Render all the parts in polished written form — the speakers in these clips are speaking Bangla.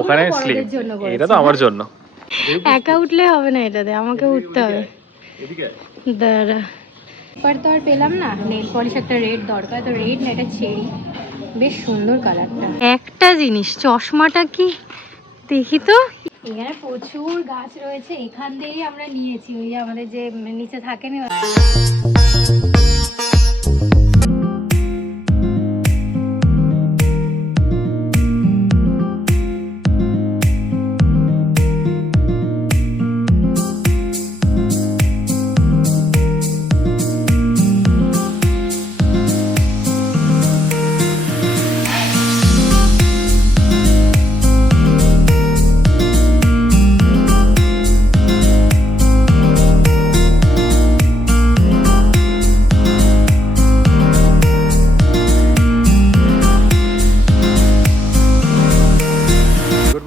ওখানে স্লিপ, এটা তো আমার জন্য। একা উঠলে হবে না, এটাতে আমাকে উঠতে হবে। দাঁড়া, এবার তো আর পেলাম না নেল পলিশ, একটা রেড দরকার, তো রেড না, এটা চেরি, বেশ সুন্দর কালারটা। একটা জিনিস, চশমাটা কি দেখি তো। এখানে প্রচুর গাছ রয়েছে, এখান থেকেই আমরা নিয়েছি, ওই আমাদের যে নিচে থাকে না।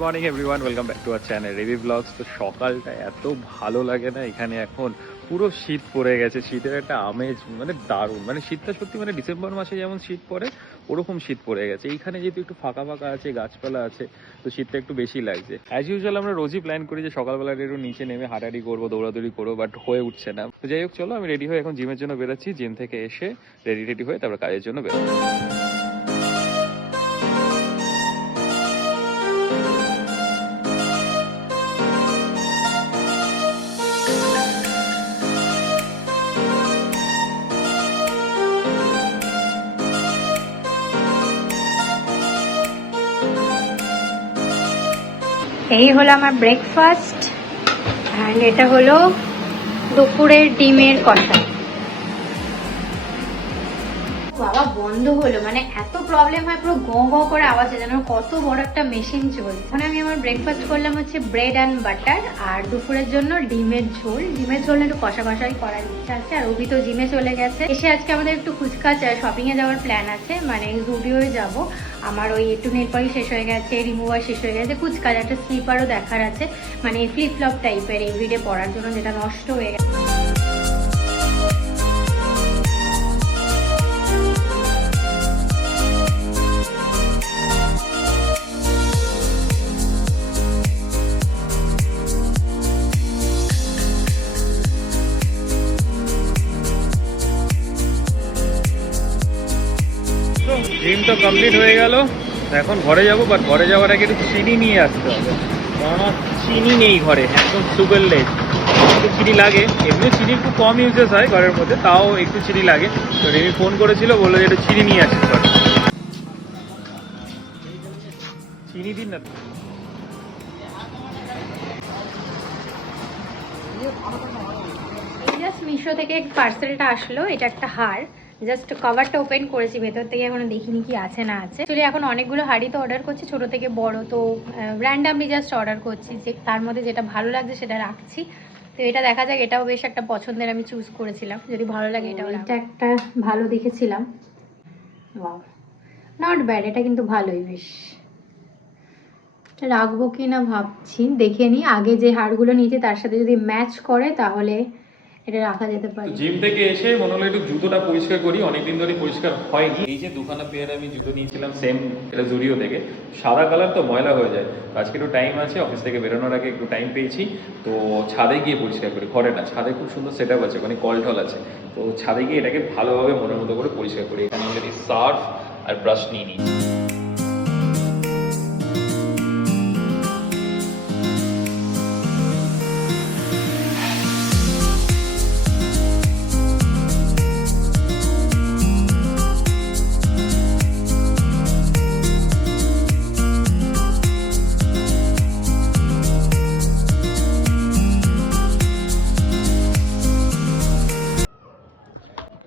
Morning everyone, welcome back to our channel Revi blogs. তো সকালটা এত ভালো লাগে না এখানে, এখন পুরো শীত পড়ে গেছে, শীতের একটা আমেজ মানে দারুণ, মানে শীতটা সত্যি মানে ডিসেম্বর মাসে যেমন শীত পড়ে ওরকম শীত পড়ে গেছে। এইখানে যেহেতু একটু ফাঁকা ফাঁকা আছে, গাছপালা আছে, তো শীতটা একটু বেশি লাগছে। অ্যাজ ইউজুয়াল আমরা রোজই প্ল্যান করি যে সকালবেলা একটু নিচে নেমে হাঁটাহাঁটি করবো, দৌড়াদৌড়ি করবো, বাট হয়ে উঠছে না। তো যাই হোক, চলো আমি রেডি হয়ে এখন জিমের জন্য বেরোচ্ছি। জিম থেকে এসে রেডি হয়ে তারপর কাজের জন্য বেরোবো। এই হলো আমার ব্রেকফাস্ট, অ্যান্ড এটা হলো দুপুরের ডিমের কষা। বাবা বন্ধ হলো, মানে এত প্রবলেম হয়, পুরো গ গ করে আওয়াজ হয়, যেন কত বড় একটা মেশিন চলছে। এখন আমি আমার ব্রেকফাস্ট করলাম হচ্ছে ব্রেড অ্যান্ড বাটার, আর দুপুরের জন্য ডিমের ঝোল। ডিমের ঝোল একটু কষা কষাই করার ইচ্ছা আছে, আর অভি তো জিমে চলে গেছে। এসে আজকে আমাদের একটু ফুচকা শপিং এ যাওয়ার প্ল্যান আছে, মানে জুডিওয়ে যাব। আমার ওই একটু নেল পলিশ শেষ হয়ে গেছে, রিমুভার শেষ হয়ে গেছে, ফুচকা একটা স্লিপারও দেখার আছে, মানে ফ্লিপ ফ্লপ টাইপের এভরিডে পরার জন্য, যেটা নষ্ট হয়ে গেছে। জিম তো কমপ্লিট হয়ে গেল, এখন ঘরে যাবো। বাট ঘরে যাওয়ার আগে একটু চিনি নিয়ে আসতে হবে, কারণ চিনি নেই ঘরে, একদম সুগারলেস। একটু চিনি লাগে, এমনি চিনি খুব কম ইউজেস হয় ঘরের মধ্যে, তাও একটু চিনি লাগে। তো রেমি ফোন করেছিল, বললো যে একটু চিনি নিয়ে আসতে পারে। চিনি দিন না। এই জাস্ট মিশো থেকে পার্সেলটা আসলো, এটা একটা হার, জাস্ট কভারটা ওপেন করেছি, ভেতর থেকে এখনো দেখিনি কি আছে না আছে। অ্যাকচুয়ালি এখন অনেকগুলো হাড়ি তো অর্ডার করছি, ছোট থেকে বড়, তো র্যান্ডামলি জাস্ট অর্ডার করছি, যে তার মধ্যে যেটা ভালো লাগছে সেটা রাখছি। তো এটা দেখা যাক, এটাও বেশ একটা পছন্দের, আমি চুজ করেছিলাম, যদি ভালো লাগে এটাও। এটা একটা ভালো দেখেছিলাম, ওয়াও নট ব্যাড, এটা কিন্তু ভালোই, বেশ রাখবো কি না ভাবছি, দেখে নিই আগে যে হাড়গুলো নিয়েছি তার সাথে যদি ম্যাচ করে তাহলে এটা রাখা যেতে পারে। জিম থেকে এসে মনে হলো একটু জুতোটা পরিষ্কার করি, অনেকদিন ধরে পরিষ্কার হয়নি। এই যে দুখানা পেয়ার আমি জুতো নিয়েছিলাম সেম, এটা জুডিও থেকে, সাদা কালার তো ময়লা হয়ে যায়। তো আজকে একটু টাইম আছে, অফিস থেকে বেরোনোর আগে একটু টাইম পেয়েছি, তো ছাদে গিয়ে পরিষ্কার করি। ঘরে না, ছাদে খুব সুন্দর সেট আপ আছে, ওখানে কল টল আছে, তো ছাদে গিয়ে এটাকে ভালোভাবে মনের মতো করে পরিষ্কার করি। এখানে অলরেডি সার্ফ আর ব্রাশ নিয়ে নিই।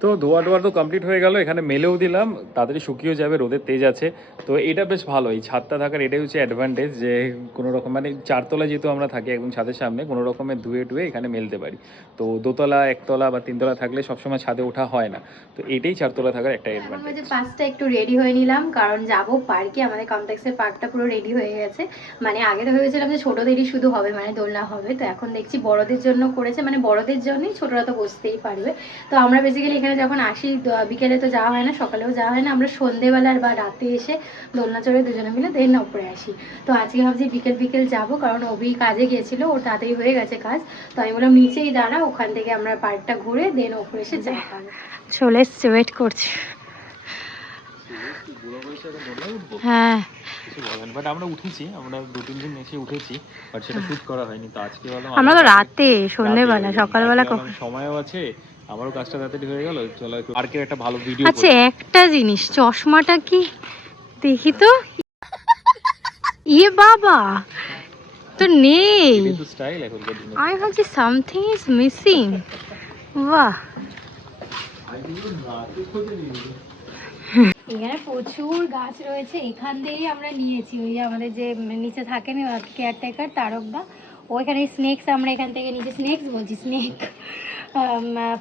তো ধোয়া টোয়া তো কমপ্লিট হয়ে গেল, এখানে মেলেও দিলাম, তাড়াতাড়ি শুকিয়েও যাবে, রোদের তেজ আছে। তো এটা বেশ ভালো, এই ছাদটা থাকার এটাই হচ্ছে অ্যাডভান্টেজ, যে কোনো রকম মানে চারতলা যেহেতু আমরা থাকি একদম ছাদের সামনে, কোনো রকমের ধুয়ে টুয়ে এখানে মেলতে পারি। তো দোতলা, একতলা বা তিনতলা থাকলে সবসময় ছাদে ওঠা হয় না, তো এটাই চারতলা থাকার একটা অ্যাডভান্টেজ। 5টা একটু রেডি হয়ে নিলাম, কারণ যাবো পার্কে, আমাদের কমপ্লেক্সের পার্কটা পুরো রেডি হয়ে গেছে। মানে আগে তো ভেবেছিলাম যে ছোটদেরই শুধু হবে, মানে দোলনা হবে, তো এখন দেখছি বড়দের জন্য করেছে, মানে বড়দের জন্যই, ছোটরা তো বসতেই পারবে। তো আমরা বেসিক্যালি এখানে যখন যখন আসি বিকেলে তো যাওয়া হয় না, সকালেও যাওয়া হয় না, আমরা সন্ধেবেলার বা রাতে এসে দোলনা চড়ে দুজনে মিলে দেন ওপরে আসি। তো আজকে ভাবছি বিকেল বিকেল যাবো, কারণ অভি কাজে গিয়েছিল, ওর তাড়াতাড়ি হয়ে গেছে কাজ। তো আমি বললাম নিচেই দাঁড়া, ওখান থেকে আমরা পার্কটা ঘুরে দেন ওপরে এসে চা খাবো। চলে এসছে, ওয়েট করছি। হ্যাঁ বাট আমরা উঠেছি, আমরা 2-3 দিন এসে উঠেছি, বাট সেটা শুট করা হয়নি। তো আজকে বললাম আমরা তো রাতে, সন্ধেবেলা, সকালবেলা কখন সময়ও আছে, আমারও কাজটা তাড়াতাড়ি হয়ে গেল, চলো পার্কের একটা ভালো ভিডিও। আচ্ছা একটা জিনিস, চশমাটা কি দেখি তো, ইয়ে বাবা তো নেই, তো স্টাইল এখনকার দিনে। আমি ভাবছি সামথিং ইজ মিসিং। বাহ, এখানে প্রচুর গাছ রয়েছে, এখান থেকেই আমরা নিয়েছি। ওই যে আমাদের যে নিচে থাকেন কেয়ারটেকার তারকদা, ওইখানে স্নেকস আমরা এখান থেকে নিচে, স্নেকস বলছি, স্নেক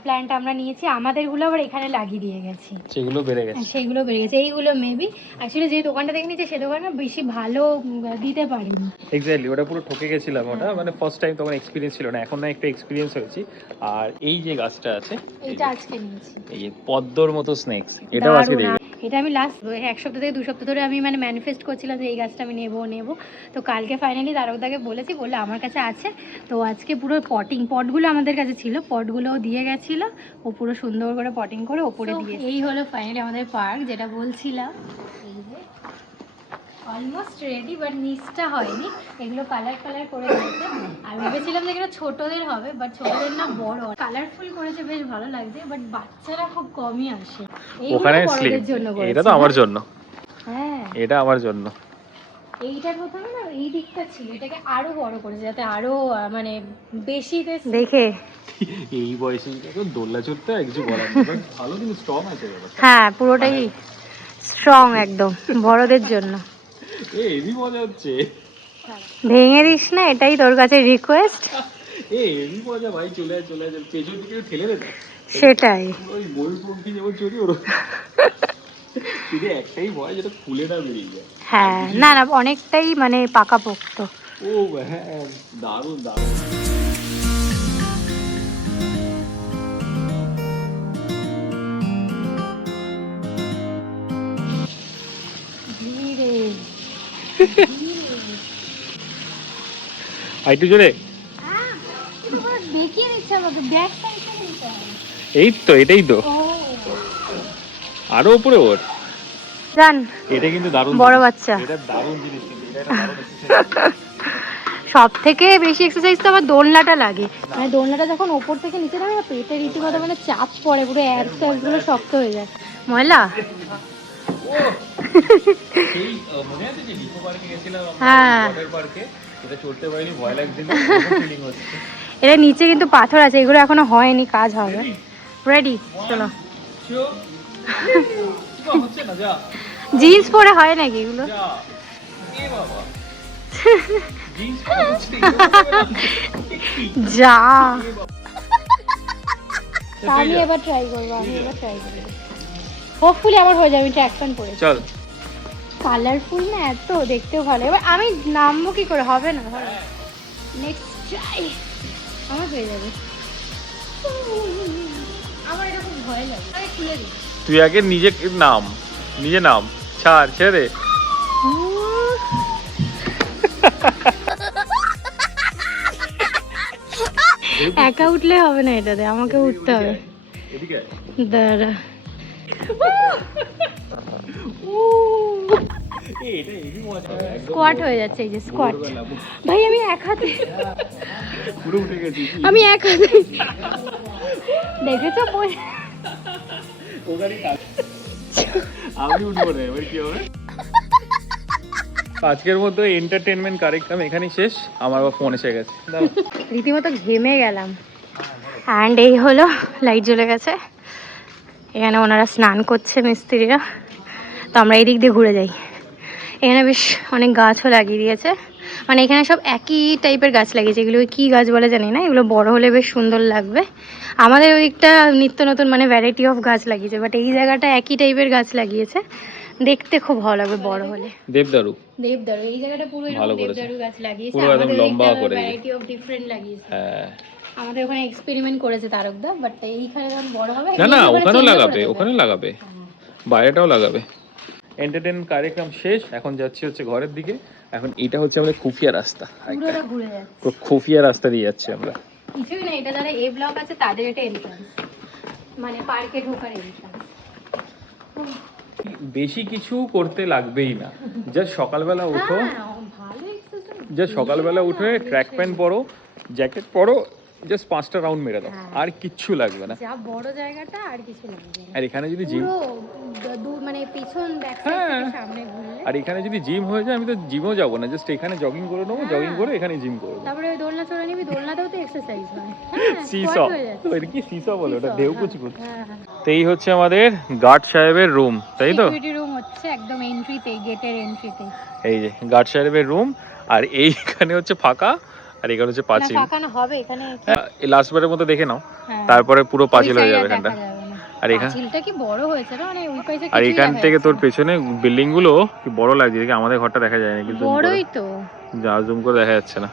প্ল্যান্ট আমরা নিয়েছি, আমাদেরগুলো আবার এখানে লাগিয়ে দিয়ে গেছি, সেগুলো বেড়ে গেছে, সেইগুলো বেড়ে গেছে। এইগুলো মেবি অ্যাকচুয়ালি যে দোকানটা থেকে নিয়েছে সে দোকানটা বেশি ভালো দিতে পারিনি। এক্স্যাক্টলি, ওটা পুরো ঠকে গেছিলাম। ওটা মানে ফার্স্ট টাইম, তখন এক্সপিরিয়েন্স ছিল না, এখন না একটু এক্সপিরিয়েন্স হয়েছি। আর এই যে গাছটা আছে, এইটা আজকে নিয়েছি, এই যে পদ্মর মতো স্নেকস, এটাও আজকে দারুণ। দেখবে। এটা আমি লাস্ট 1 সপ্তাহ থেকে 2 সপ্তাহ ধরে আমি মানে ম্যানিফেস্ট করছিলাম যে এই গাছটা আমি নেবো। তো কালকে ফাইনালি তারকদাকে বলেছি, বললে আমার কাছে আছে। তো আজকে পুরো পটগুলো আমাদের কাছে ছিল, পটগুলোও দিয়ে গেছিলো, ও পুরো সুন্দর করে পটিং করে ওপরে দিয়ে। এই হলো ফাইনালি আমাদের পার্ক, যেটা বলছিলাম। এই যে অলমোস্ট রেডি, বাট নিচটা হয়নি, এগুলো কালার করে দিয়েছে। আর ভেবেছিলাম যে এগুলো ছোটদের হবে, বাট ছোটদের না, বড় কালারফুল করেছে, বেশ ভালো লাগছে। বাট বাচ্চারা খুব কমই আসে, ওখানে স্লিপ, এটা তো আমার জন্য, হ্যাঁ এটা আমার জন্য। এইটার প্রথমে না এই দিকটা ছিল, এটাকে আরো বড় করেছে যাতে আরো মানে বেশি দেখে। এই বয়সে এখন দোলনা চড়তে হয়, কিছু বলার নেই, বাট ভালো, কিন্তু স্ট্রং আছে ব্যাপারটা। হ্যাঁ পুরোটাই স্ট্রং একদম, বড়দের জন্য। হেভি মজা হচ্ছে, ভেঙে দিস না, এটাই তোর কাছে রিকোয়েস্ট। হেভি মজা ভাই, চলে আয় পেছন দিকে ঠেলে দে না। সেটাই, ওই ময়ূরপঙ্খী যেমন চড়ি, ওর শুধু একটাই ভয়, যেটা খুলে না বেরিয়ে যায়। হ্যাঁ না অনেকটাই মানে পাকাপোক্ত। ও হ্যাঁ, দারুণ দারুণ। আইটু জোরে, দেখিয়ে দিচ্ছে আমাকে, ব্যাক সাইডে দিতে হবে। এই তো, এটাই তো, আরো উপরে ওর জান। এটা কিন্তু দারুণ বড় জিনিস। বাচ্চা, এটা দারুণ জিনিস, কিন্তু এটা একটা দারুণ exercise। সব থেকে বেশি এক্সারসাইজ তো আমার দোলনাটা লাগে, মানে দোলনাটা যখন ওপর থেকে নিচে নামে না, পেটে রীতিমতো মানে চাপ পড়ে, পুরো অ্যাবস শক্ত হয়ে যায়। ময়লা সেই মনে আছে যে নিকো পার্কে গেছিলাম আমরা, হ্যাঁ। ওয়াটার পার্কে, এটা চড়তে পারিনি, ভয় লাগছিল, ফিলিং হচ্ছে। এটা নিচে কিন্তু পাথর আছে, এগুলো এখনো হয়নি, কাজ হবে। রেডি, চলো। হচ্ছে না, যা জিন্স পরে হয় নাকি এগুলো? যা, এ বাবা, জিন্স পরা হচ্ছে, যা, আমি এবার ট্রাই করবো, হোপফুলি আমার হয়ে যাবে, ট্র্যাকশন পরে। চল, কালারফুল না এত, দেখতেও ভালো। এবার আমি নামবো কি করে, হবে না, নেক্সট ট্রাই, আমার হয়ে যাবে। আমার এটা খুব ভয় লাগে, আমি খুলে দিই। তুই আগে নিজে নাম, ছেড়ে দে। একা উঠলে হবে না, এটাতে আমাকে উঠতে হবে। দাঁড়া, স্কোয়াট হয়ে যাচ্ছে, এই যে স্কোয়াট। ভাই আমি এক হাতে, পুরো উঠে গেছি, আমি এক হাতে, দেখেছো? আমি উঠবো না, এবার কি হবে? আজকের মতো এন্টারটেনমেন্ট কারেক্টাম এখানেই শেষ, আমার ফোন এসে গেছে, রীতিমতো ঘেমে গেলাম। অ্যান্ড এই হলো, লাইট জ্বলে গেছে, এখানে ওনারা স্নান করছে মিস্ত্রিরা। তো আমরা এই দিক দিয়ে ঘুরে যাই। এখানে বেশ অনেক গাছও লাগিয়ে দিয়েছে, মানে এখানে সব একই টাইপের গাছ লাগিয়েছে, এগুলো কী গাছ বলে জানি না, এগুলো বড় হলে বেশ সুন্দর লাগবে। আমাদের ওই দিকটা নিত্য নতুন মানে ভ্যারাইটি অফ গাছ লাগিয়েছে, বাট এই জায়গাটা একই টাইপের গাছ লাগিয়েছে, দেখতে খুব ভালো লাগবে বড় হলে। দেবদারু দেবদারু এই জায়গাটা পুরো ভালো এরকম করেছে। দেবদারু গাছ লাগিয়েছে, পুরো একদম আমাদের লম্বা ওইখানে করে। ভ্যারাইটি অফ ডিফারেন্ট লাগিয়েছে। হ্যাঁ আমাদের ওখানে এক্সপেরিমেন্ট করেছে তারকদা, বাট এইখানে যখন বড় হবে না না এই জায়গাটা ওখানেও change করে লাগাবে, দেবে। ওখানেও লাগাবে, বাইরেটাও লাগাবে। এন্টারটেইন কার্যক্রম শেষ, এখন যাচ্ছি হচ্ছে ঘরের দিকে। এখন এটা হচ্ছে আমাদের খুফিয়া রাস্তা, পুরোটা ঘুরে যাচ্ছে। পুরো খুফিয়া রাস্তা দিয়ে যাচ্ছি আমরা। কিছুই না, এটা যারা এ ব্লক আছে তাদের এটা এন্ট্রান্স, মানে পার্কে ঢোকার এন্ট্রান্স। বেশি কিছু করতে লাগবেই না, জাস্ট সকালবেলা উঠো, ভালো এক্সারসাইজ। জাস্ট সকালবেলা উঠে ট্র্যাক প্যান্ট পরো, জ্যাকেট পরো, জাস্ট 5টা রাউন্ড মেরে দাও, আর কিচ্ছু লাগবে না। যা বড় জায়গাটা আর কিছু লাগবে না। আর এখানে যদি জিম, পুরো মানে পিছন ব্যাক হ্যাঁ। সাইড থেকে সামনে ঘুরলে, আর এখানে যদি জিম হয়ে যায় আমি তো জিমও যাবো না, জাস্ট এখানে জগিং করে নেবো, জগিং করে এখানে জিম করবো। তারপরে ওই দোলনা চড়ে নিবি, দোলনাতেও তো এক্সারসাইজ হয়। সিসা, তো এটা কি সিসা বলে, ওটা ঢেউ কুচকুচ। হ্যাঁ। তো এই হচ্ছে আমাদের গার্ড সাহেবের রুম, তাই তো? সিকিউরিটি রুম হচ্ছে একদম এন্ট্রিতে, গেটের এন্ট্রিতে। এই যে গার্ড সাহেবের রুম, আর এইখানে হচ্ছে ফাঁকা, আর এখানে হচ্ছে পাঁচিল। না ফাঁকা না হবে এখানে, এই লাস্টবারের মতো দেখে নাও, হ্যাঁ। তারপরে পুরো পাঁচিল ওই হয়ে side যাবে আর এখানটা। দেখা যাবে না। আর এখানে পাঁচিলটা কি বড় হয়েছে না, মানে ওই পাশে আর কিছুই এখান দেখা থেকে যাচ্ছে তোর না। পেছনে বিল্ডিং গুলো কি বড় লাগছে, দেখে আমাদের ঘরটা দেখা যায় না, কিন্তু বড়ই তো। যা জুম করে দেখা যাচ্ছে না।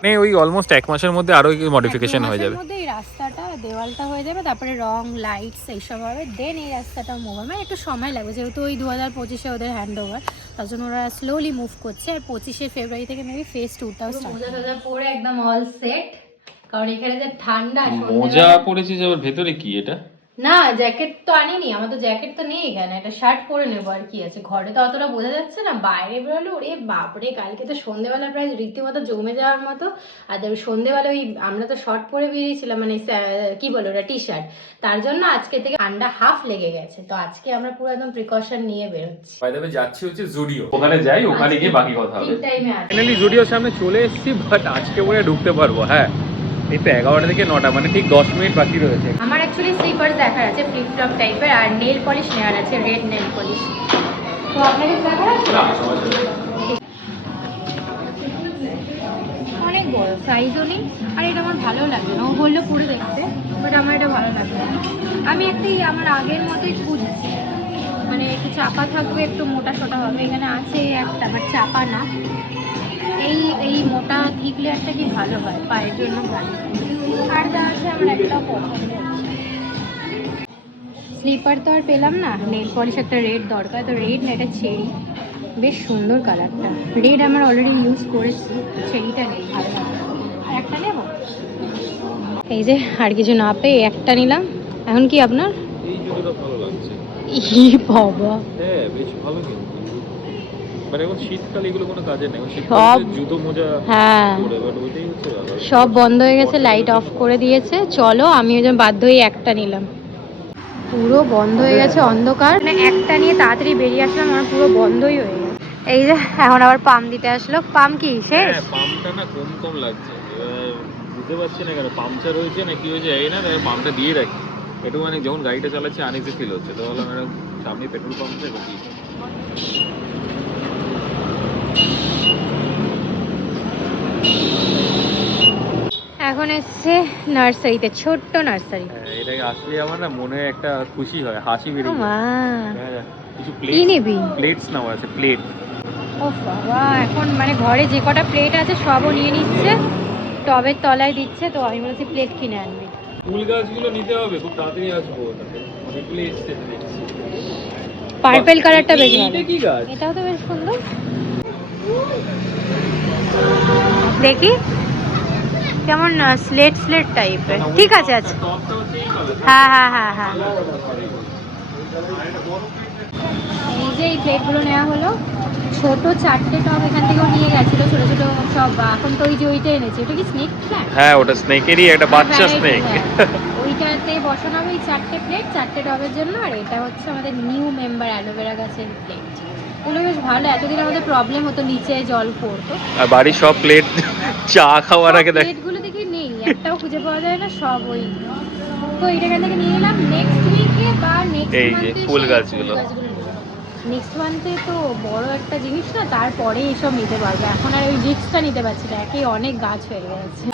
মানে ওই অলমোস্ট 1 মাসের মধ্যে আরো মডিফিকেশন হয়ে যাবে। এর মধ্যে এই রাস্তাটা, দেওয়ালটা হয়ে যাবে, তারপরে রং, লাইটস এইসব হবে, দেন এই রাস্তাটা মুভ হবে। মানে একটু সময় লাগবে, যেহেতু ওই 2025-এ ওদের হ্যান্ড ওভার, তার জন্য ওরা স্লোলি মুভ করছে। আর 25শে ফেব্রুয়ারি থেকে মেবি ফেজ 2টাও স্টার্ট। মোজা টোজা পরে একদম অল সেট, কারণ এখানে যে ঠান্ডা। মোজা পরেছিস, আবার ভেতরে কি এটা? না জ্যাকেট তো আনিনি, আমার তো জ্যাকেট তো নেই এখানে, একটা শার্ট পরে নেবো আর কি আছে। ঘরে তো অতটা বোঝা যাচ্ছে না, বাইরে বেরোলে ওরে বাপরে, কালকে তো সন্ধেবেলা প্রায় রীতিমতো জমে যাওয়ার মতো। আর সন্ধেবেলা ওই আমরা তো শর্ট পরে বেরিয়েছিলাম, মানে কি বলে ওটা, টি শার্ট, তার জন্য আজকে থেকে ঠান্ডা হাফ লেগে গেছে। তো আজকে আমরা পুরো একদম প্রিকশন নিয়ে বেরোচ্ছি। বাই দ্য ওয়ে যাচ্ছি হচ্ছে জুডিও, ওখানে যাই, ওখানে গিয়ে বাকি কথা হবে। ঠিক টাইমে আছে। ফাইনালি জুডিওর সামনে চলে এসেছি, বাট আজকে পরে ঢুকতে পারবো। হ্যাঁ এই তো 11টা থেকে 9টা, মানে ঠিক 10 মিনিট বাকি রয়েছে। আমার অ্যাকচুয়ালি স্লিপার্স দেখার আছে, ফ্লিপ ফ্লপ টাইপের, আর নেল পলিশ নেওয়ার আছে, রেড নেল পলিশ। তো আপনাদের দেখার আছে? অনেক বড় সাইজও নেই, আর এটা আমার ভালো লাগে না। ও বললো পুরো দেখতে, বাট আমার এটা ভালো লাগে না। আমি একটাই আমার আগের মতোই খুঁজছি, মানে একটু চাপা থাকবে, একটু মোটা সোটা হবে। এখানে আছে একটা, বাট চাপা না। এই মোটা থিক লেয়ারটা কি ভালো হয়, পায়ের জন্য ভালো। আর যা আছে আমার একটাও পছন্দ হচ্ছে। স্লিপার তো আর পেলাম না, নেল পলিশ একটা রেড দরকার, তো রেড না, এটা চেরি, বেশ সুন্দর কালারটা। রেড আমার অলরেডি ইউজ করেছি, চেরিটা নেই, ভালো লাগে। আর একটা নেব, এই যে আর কিছু না পেয়ে একটা নিলাম। এখন কি আপনার? এই জুতোটা ভালো লাগছে। ই বাবা, হ্যাঁ বেশ ভালো, কিন্তু মানে এখন শীতকালে এগুলো কোনো কাজে নেই, সব জুতো মোজা হ্যাঁ পরে, বাট ওইটাই হচ্ছে ব্যাপার। সব বন্ধ হয়ে গেছে, লাইট অফ করে দিয়েছে। চলো, আমি ওই জন্য বাধ্য হয়ে একটা নিলাম। পুরো বন্ধ হয়ে গেছে, অন্ধকার, মানে একটা নিয়ে তাড়াতাড়ি বেরিয়ে আসলাম, আমার পুরো বন্ধই হয়ে গেছে। এই যে এখন আবার পাম্প দিতে আসলো। পাম্প কি শেষ? হ্যাঁ পাম্পটা না কম কম লাগছে, এবার বুঝতে পারছি না কেন পাংচার হয়েছে না কি হয়েছে এই না, তাই পাম্পটা দিয়ে রাখি একটু, মানে যখন গাড়িটা চালাচ্ছে আনইজি ফিল হচ্ছে, তো ভাবলাম এরকম সামনে পেট্রোল পাম্প আছে এবার দিয়ে। এখন এসছে নার্সারিতে, ছোট্ট নার্সারি। এটাকে আসলে আমার না মনে একটা খুশি হয়, হাসি বেরিয়ে যায়। মা, হ্যাঁ, কিছু কি প্লেট, নিবি? প্লেটস নেওয়া আছে, প্লেট। ও বাবা, এখন মানে ঘরে যে কটা প্লেট আছে সবও নিয়ে নিচ্ছে, টবের তলায় দিচ্ছে। তো আমি বলছি প্লেট কিনে আনবি। ফুল গাছগুলো নিতে হবে, খুব তাড়াতাড়ি আসবো, অনেকগুলো এসছে দেখছি। পার্পল কালারটা বেশ ভালো। এটা কি গাছ? এটাও তো বেশ সুন্দর, দেখি কেমন স্লেট স্লেট টাইপের। ঠিক আছে আছে, টপটা হচ্ছে এই কালার। হ্যাঁ হ্যাঁ হ্যাঁ হ্যাঁ। এই যে এই প্লেটগুলো নেওয়া হলো, ছোট 4টে টব এখান থেকেও নিয়ে গেছিলো, ছোট ছোট সব। এখন তো ওই যে ওইটা এনেছে, ওটা কি স্নেক প্ল্যান্ট? হ্যাঁ ওটা স্নেকেরই একটা বাচ্চা স্নেক। ওইটাতে বসানো হবে এই 4টে প্লেট, 4টে টবের জন্য। আর এটা হচ্ছে আমাদের নিউ মেম্বার অ্যালোভেরা গাছের প্লেট। এগুলো বেশ ভালো, এতদিন আমাদের প্রবলেম হতো নিচে জল পড়তো। আর বাড়ির সব প্লেট চা খাওয়ার আগে দেখ, প্লেটগুলো দেখি নেই, একটাও খুঁজে পাওয়া যায় না, সব ওই। তো এইটা এখান থেকে নিয়ে নিলাম। নেক্সট উইকে বা নেক্সট এই যে ফুল গাছগুলো, নেক্সট মান্থে তো বড় একটা জিনিস না, তারপরে এইসব নিতে পারবো। এখন আর ওই রিস্কটা নিতে পারছি না, একে অনেক গাছ হয়ে গেছে।